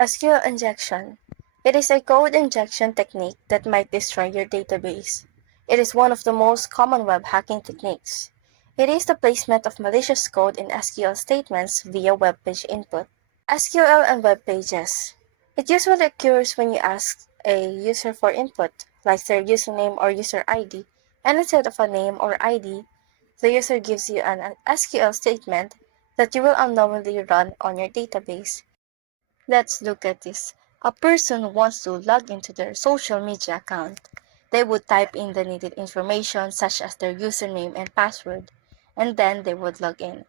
SQL injection. It is a code injection technique that might destroy your database. It is one of the most common web hacking techniques. It is the placement of malicious code in SQL statements via web page input. SQL and web pages. It usually occurs when you ask a user for input, like their username or user ID, and instead of a name or ID, the user gives you an SQL statement that you will unknowingly run on your database. Let's look at this. A person wants to log into their social media account. They would type in the needed information such as their username and password, and then they would log in.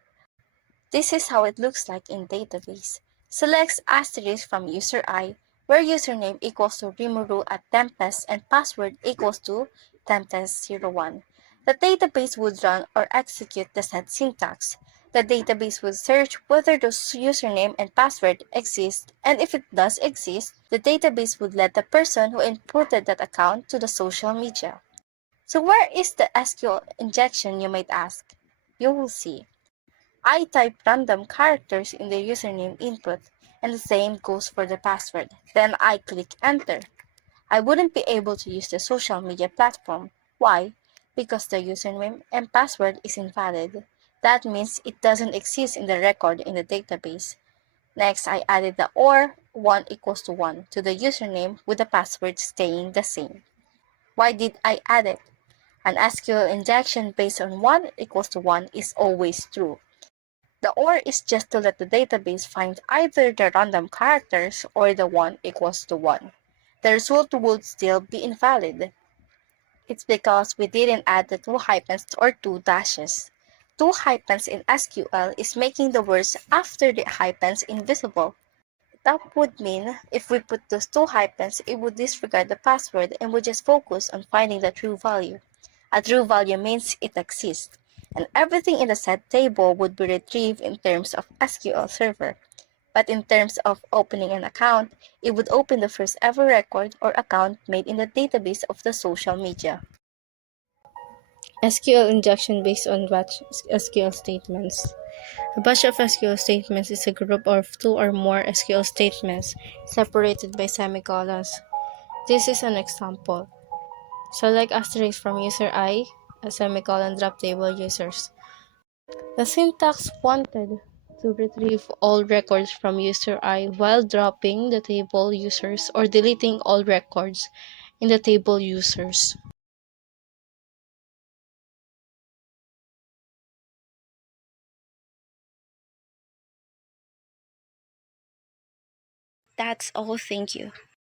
This is how it looks like in database. Select asterisk from user I, where username equals to Rimuru at Tempest and password equals to Tempest01. The database would run or execute the said syntax. The database would search whether the username and password exist, and if it does exist, the database would let the person who inputted that account to the social media. So where is the SQL injection, you might ask? You will see. I type random characters in the username input, and the same goes for the password. Then I click enter. I wouldn't be able to use the social media platform. Why? Because the username and password is invalid. That means it doesn't exist in the record in the database. Next, I added the or 1 equals to 1 to the username with the password staying the same. Why did I add it? An SQL injection based on 1 equals to 1 is always true. The OR is just to let the database find either the random characters or the 1 equals to 1. The result would still be invalid. It's because we didn't add the two hyphens or two dashes. Two hyphens in SQL is making the words after the hyphens invisible. That would mean if we put those two hyphens, it would disregard the password and would just focus on finding the true value. A true value means it exists, and everything in the set table would be retrieved in terms of SQL Server. But in terms of opening an account, it would open the first ever record or account made in the database of the social media. SQL injection based on batch SQL statements. A batch of SQL statements is a group of two or more SQL statements separated by semicolons. This is an example. Select asterisk from user I, a semicolon drop table users. The syntax wanted to retrieve all records from user I while dropping the table users or deleting all records in the table users. That's all. Thank you.